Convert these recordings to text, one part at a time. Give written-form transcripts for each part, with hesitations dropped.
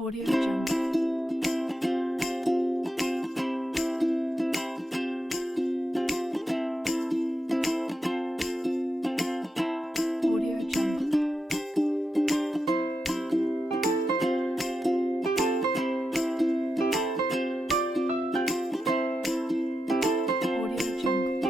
Audio Jungle. Audio Jungle. Audio Jungle. Audio Jungle.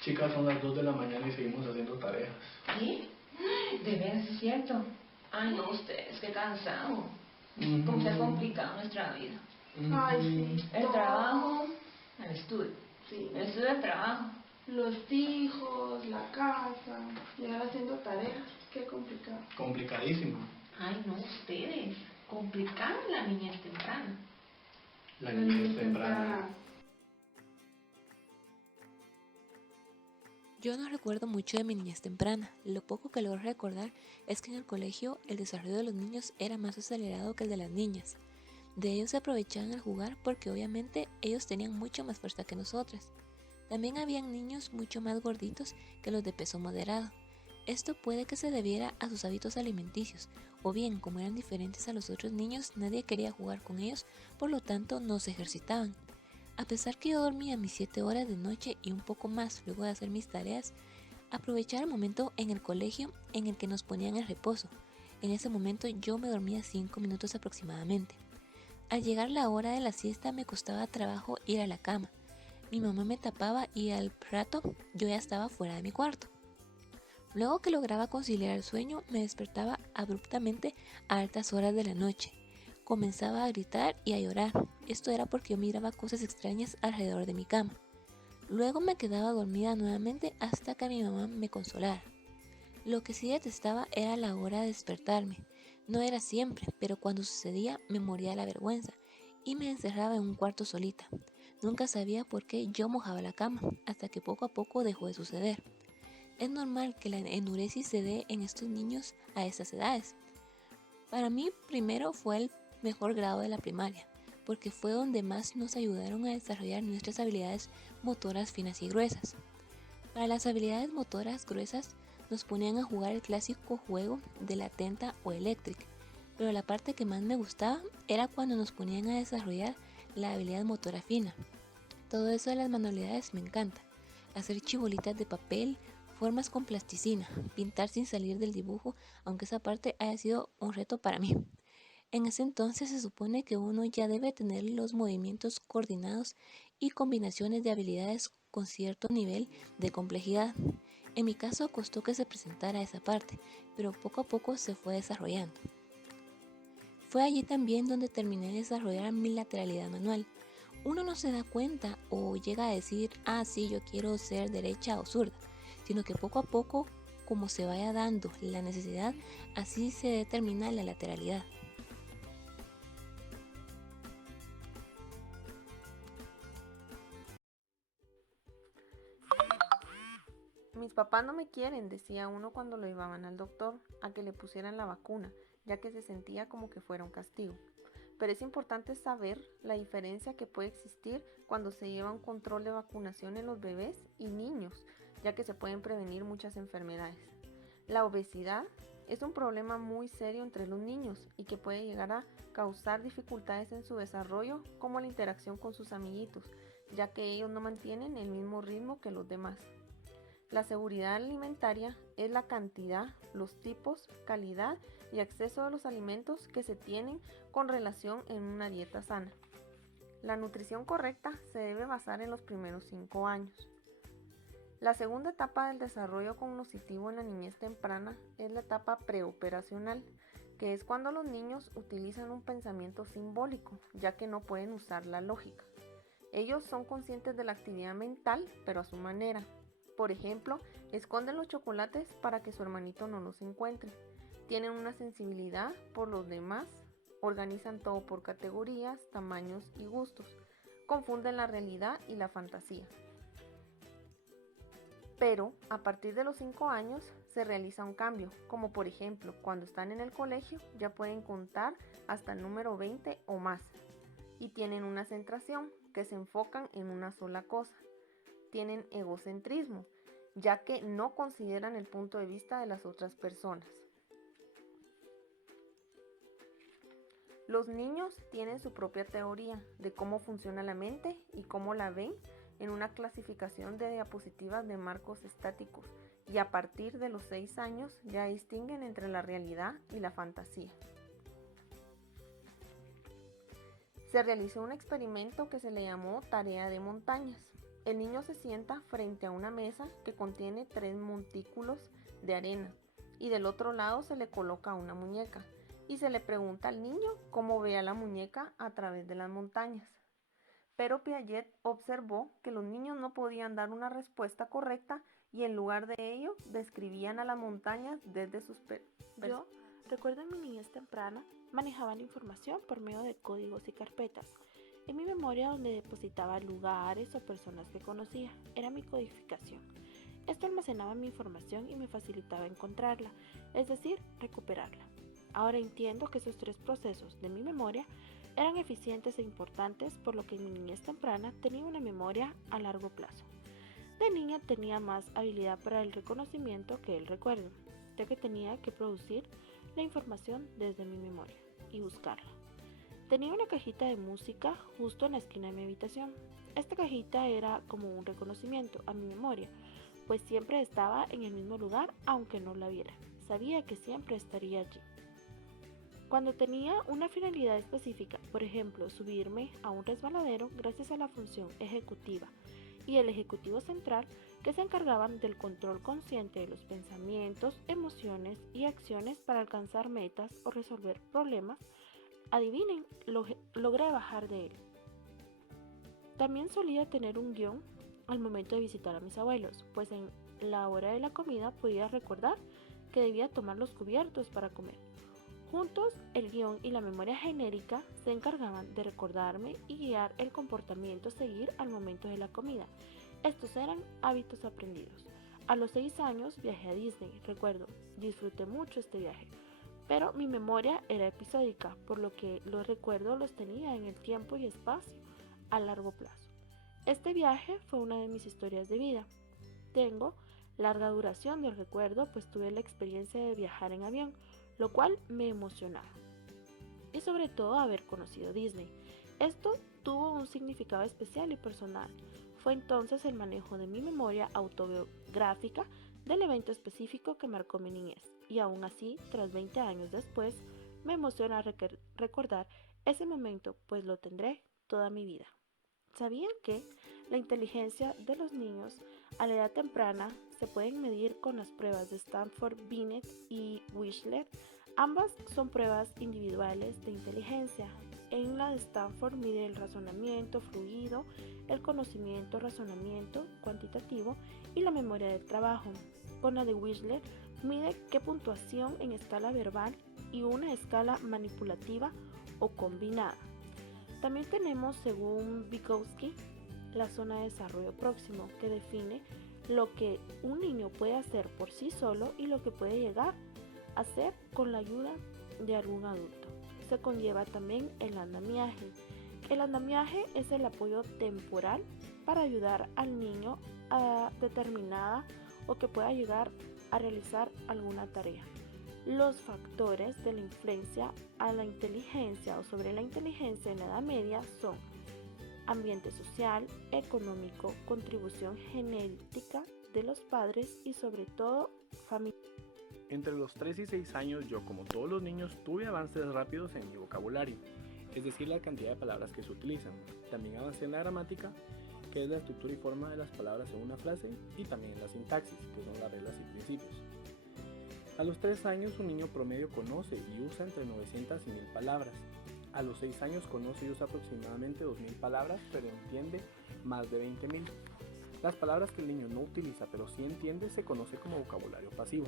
Chicas, son las 2 de la mañana y seguimos haciendo tareas. ¿Qué? De veras es cierto. Ay, no, ustedes, qué cansado. Cómo se ha complicado nuestra vida. Ay, sí. El todo. trabajo, el estudio. Sí. El estudio, el trabajo. Los hijos, la casa, llegar haciendo tareas, qué complicado. Complicadísimo. Ay, no, ustedes. Complicada la niñez temprana. La niñez temprana. Yo no recuerdo mucho de mi niñez temprana. Lo poco que logro recordar es que en el colegio el desarrollo de los niños era más acelerado que el de las niñas. De ellos se aprovechaban al jugar porque obviamente ellos tenían mucho más fuerza que nosotras. También habían niños mucho más gorditos que los de peso moderado. Esto puede que se debiera a sus hábitos alimenticios, o bien como eran diferentes a los otros niños, nadie quería jugar con ellos, por lo tanto no se ejercitaban. A pesar que yo dormía mis 7 horas de noche y un poco más luego de hacer mis tareas, aprovechaba el momento en el colegio en el que nos ponían en reposo. En ese momento yo me dormía 5 minutos aproximadamente. Al llegar la hora de la siesta me costaba trabajo ir a la cama. Mi mamá me tapaba y al rato yo ya estaba fuera de mi cuarto. Luego que lograba conciliar el sueño, me despertaba abruptamente a altas horas de la noche. Comenzaba a gritar y a llorar. Esto era porque yo miraba cosas extrañas alrededor de mi cama. Luego me quedaba dormida nuevamente hasta que mi mamá me consolara. Lo que sí detestaba era la hora de despertarme. No era siempre, pero cuando sucedía me moría de la vergüenza y me encerraba en un cuarto solita. Nunca sabía por qué yo mojaba la cama, hasta que poco a poco dejó de suceder. Es normal que la enuresis se dé en estos niños a estas edades. Para mí, primero fue el mejor grado de la primaria, porque fue donde más nos ayudaron a desarrollar nuestras habilidades motoras finas y gruesas. Para las habilidades motoras gruesas nos ponían a jugar el clásico juego de la tenta o electric, pero la parte que más me gustaba era cuando nos ponían a desarrollar la habilidad motora fina. Todo eso de las manualidades me encanta. Hacer chibolitas de papel, formas con plasticina, pintar sin salir del dibujo, aunque esa parte haya sido un reto para mí. En ese entonces se supone que uno ya debe tener los movimientos coordinados y combinaciones de habilidades con cierto nivel de complejidad. En mi caso costó que se presentara esa parte, pero poco a poco se fue desarrollando. Fue allí también donde terminé de desarrollar mi lateralidad manual. Uno no se da cuenta o llega a decir, sí, yo quiero ser derecha o zurda, sino que poco a poco, como se vaya dando la necesidad, así se determina la lateralidad. Mis papás no me quieren, decía uno cuando lo llevaban al doctor a que le pusieran la vacuna, ya que se sentía como que fuera un castigo. Pero es importante saber la diferencia que puede existir cuando se lleva un control de vacunación en los bebés y niños, ya que se pueden prevenir muchas enfermedades. La obesidad es un problema muy serio entre los niños y que puede llegar a causar dificultades en su desarrollo, como la interacción con sus amiguitos, ya que ellos no mantienen el mismo ritmo que los demás. La seguridad alimentaria es la cantidad, los tipos, calidad y acceso a los alimentos que se tienen con relación en una dieta sana. La nutrición correcta se debe basar en los primeros 5 años. La segunda etapa del desarrollo cognitivo en la niñez temprana es la etapa preoperacional, que es cuando los niños utilizan un pensamiento simbólico, ya que no pueden usar la lógica. Ellos son conscientes de la actividad mental, pero a su manera. Por ejemplo, esconden los chocolates para que su hermanito no los encuentre. Tienen una sensibilidad por los demás, organizan todo por categorías, tamaños y gustos. Confunden la realidad y la fantasía. Pero a partir de los 5 años se realiza un cambio, como por ejemplo cuando están en el colegio ya pueden contar hasta el número 20 o más y tienen una centración que se enfocan en una sola cosa. Tienen egocentrismo, ya que no consideran el punto de vista de las otras personas. Los niños tienen su propia teoría de cómo funciona la mente y cómo la ven en una clasificación de diapositivas de marcos estáticos, y a partir de los 6 años ya distinguen entre la realidad y la fantasía. Se realizó un experimento que se le llamó tarea de montañas. El niño se sienta frente a una mesa que contiene 3 montículos de arena y del otro lado se le coloca una muñeca y se le pregunta al niño cómo ve a la muñeca a través de las montañas. Pero Piaget observó que los niños no podían dar una respuesta correcta y en lugar de ello describían a las montañas desde sus Yo recuerdo en mi niñez temprana manejaba la información por medio de códigos y carpetas. En mi memoria donde depositaba lugares o personas que conocía, era mi codificación. Esto almacenaba mi información y me facilitaba encontrarla, es decir, recuperarla. Ahora entiendo que esos 3 procesos de mi memoria eran eficientes e importantes, por lo que en mi niñez temprana tenía una memoria a largo plazo. De niña tenía más habilidad para el reconocimiento que el recuerdo, ya que tenía que producir la información desde mi memoria y buscarla. Tenía una cajita de música justo en la esquina de mi habitación. Esta cajita era como un reconocimiento a mi memoria, pues siempre estaba en el mismo lugar aunque no la viera. Sabía que siempre estaría allí. Cuando tenía una finalidad específica, por ejemplo, subirme a un resbaladero gracias a la función ejecutiva y el ejecutivo central, que se encargaban del control consciente de los pensamientos, emociones y acciones para alcanzar metas o resolver problemas, adivinen, logré bajar de él. También solía tener un guión al momento de visitar a mis abuelos, pues en la hora de la comida podía recordar que debía tomar los cubiertos para comer. Juntos, el guión y la memoria genérica se encargaban de recordarme y guiar el comportamiento a seguir al momento de la comida. Estos eran hábitos aprendidos. A los 6 años viajé a Disney, recuerdo, disfruté mucho este viaje, pero mi memoria era episódica, por lo que los recuerdos los tenía en el tiempo y espacio a largo plazo. Este viaje fue una de mis historias de vida. Tengo larga duración del recuerdo, pues tuve la experiencia de viajar en avión, lo cual me emocionaba. Y sobre todo haber conocido Disney. Esto tuvo un significado especial y personal. Fue entonces el manejo de mi memoria autobiográfica del evento específico que marcó mi niñez. Y aún así, tras 20 años después, me emociona recordar ese momento, pues lo tendré toda mi vida. ¿Sabían que la inteligencia de los niños a la edad temprana se pueden medir con las pruebas de Stanford, Binet y Wechsler? Ambas son pruebas individuales de inteligencia. En la de Stanford mide el razonamiento fluido, el conocimiento, razonamiento cuantitativo y la memoria del trabajo. Con la de Wechsler mide qué puntuación en escala verbal y una escala manipulativa o combinada. También tenemos, según Vygotsky, la zona de desarrollo próximo, que define lo que un niño puede hacer por sí solo y lo que puede llegar a hacer con la ayuda de algún adulto. Se conlleva también el andamiaje. El andamiaje es el apoyo temporal para ayudar al niño a determinada o que pueda llegar a realizar alguna tarea. Los factores de la influencia a la inteligencia o sobre la inteligencia en la Edad Media son ambiente social, económico, contribución genética de los padres y sobre todo familia. Entre los 3 y 6 años yo, como todos los niños, tuve avances rápidos en mi vocabulario, es decir, la cantidad de palabras que se utilizan. También avancé en la gramática, que es la estructura y forma de las palabras en una frase, y también en la sintaxis, que son las reglas y principios. A los 3 años un niño promedio conoce y usa entre 900 y 1000 palabras. A los 6 años conoce y usa aproximadamente 2000 palabras, pero entiende más de 20.000. Las palabras que el niño no utiliza pero sí entiende se conoce como vocabulario pasivo.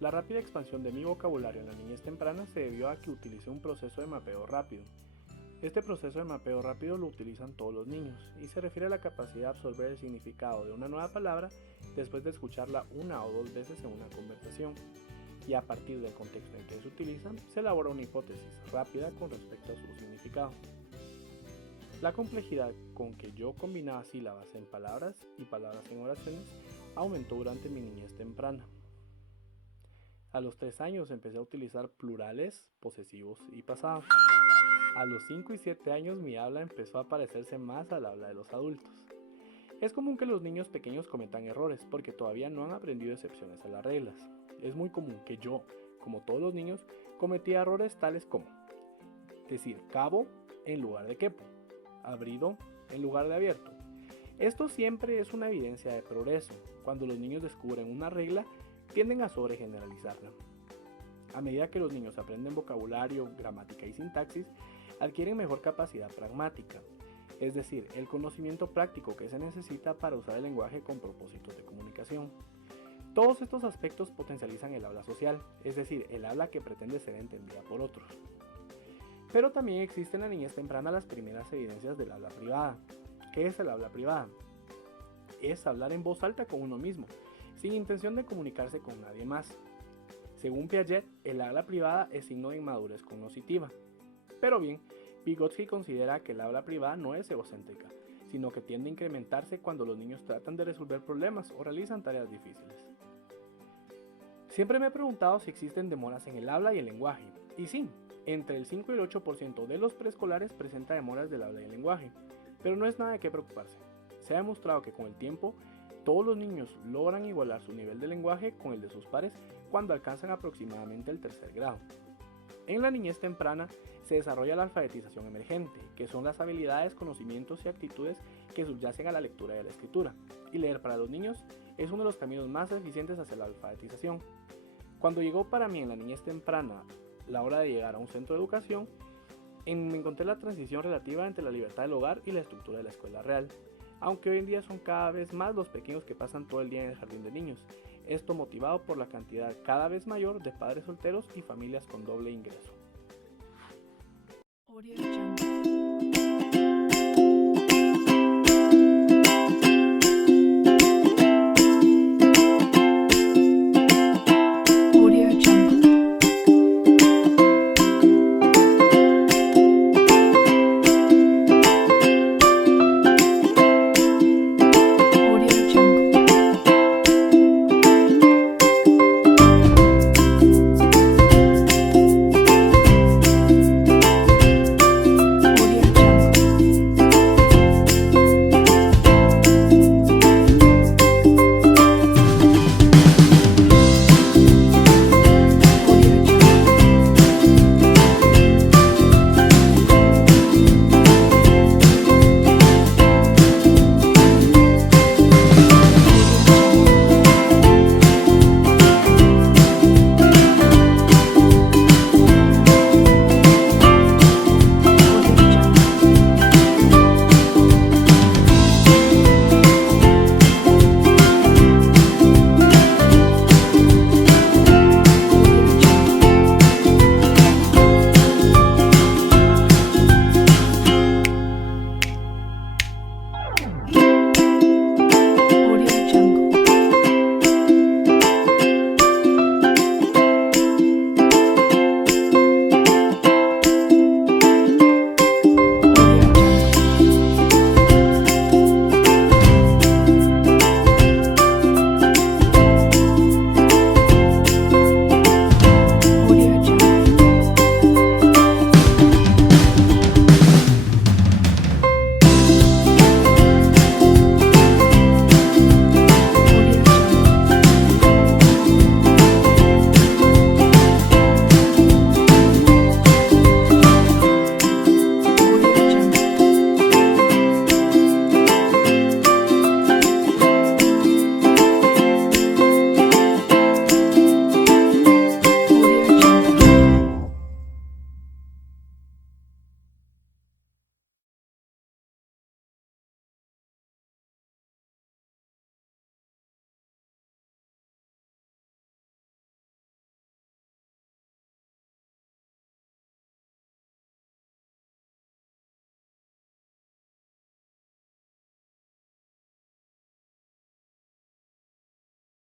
La rápida expansión de mi vocabulario en la niñez temprana se debió a que utilicé un proceso de mapeo rápido. Este proceso de mapeo rápido lo utilizan todos los niños y se refiere a la capacidad de absorber el significado de una nueva palabra después de escucharla una o dos veces en una conversación. Y a partir del contexto en que se utilizan, se elabora una hipótesis rápida con respecto a su significado. La complejidad con que yo combinaba sílabas en palabras y palabras en oraciones aumentó durante mi niñez temprana. A los 3 años empecé a utilizar plurales, posesivos y pasados. A los 5 y 7 años mi habla empezó a parecerse más al habla de los adultos. Es común que los niños pequeños cometan errores porque todavía no han aprendido excepciones a las reglas. Es muy común que yo, como todos los niños, cometía errores tales como decir cabo en lugar de quepo, abrido en lugar de abierto. Esto siempre es una evidencia de progreso. Cuando los niños descubren una regla, tienden a sobregeneralizarla. A medida que los niños aprenden vocabulario, gramática y sintaxis, adquieren mejor capacidad pragmática, es decir, el conocimiento práctico que se necesita para usar el lenguaje con propósitos de comunicación. Todos estos aspectos potencializan el habla social, es decir, el habla que pretende ser entendida por otros. Pero también existen en la niñez temprana las primeras evidencias del habla privada. ¿Qué es el habla privada? Es hablar en voz alta con uno mismo, sin intención de comunicarse con nadie más. Según Piaget, el habla privada es signo de inmadurez cognitiva. Pero bien, Vygotsky considera que el habla privada no es egocéntrica, sino que tiende a incrementarse cuando los niños tratan de resolver problemas o realizan tareas difíciles. Siempre me he preguntado si existen demoras en el habla y el lenguaje, y sí, entre el 5 y el 8% de los preescolares presenta demoras del habla y el lenguaje, pero no es nada de qué preocuparse. Se ha demostrado que con el tiempo, todos los niños logran igualar su nivel de lenguaje con el de sus pares cuando alcanzan aproximadamente el 3er grado. En la niñez temprana se desarrolla la alfabetización emergente, que son las habilidades, conocimientos y actitudes que subyacen a la lectura y a la escritura, y leer para los niños es uno de los caminos más eficientes hacia la alfabetización. Cuando llegó para mí en la niñez temprana la hora de llegar a un centro de educación, me encontré la transición relativa entre la libertad del hogar y la estructura de la escuela real, aunque hoy en día son cada vez más los pequeños que pasan todo el día en el jardín de niños, esto motivado por la cantidad cada vez mayor de padres solteros y familias con doble ingreso. Audio Jungle.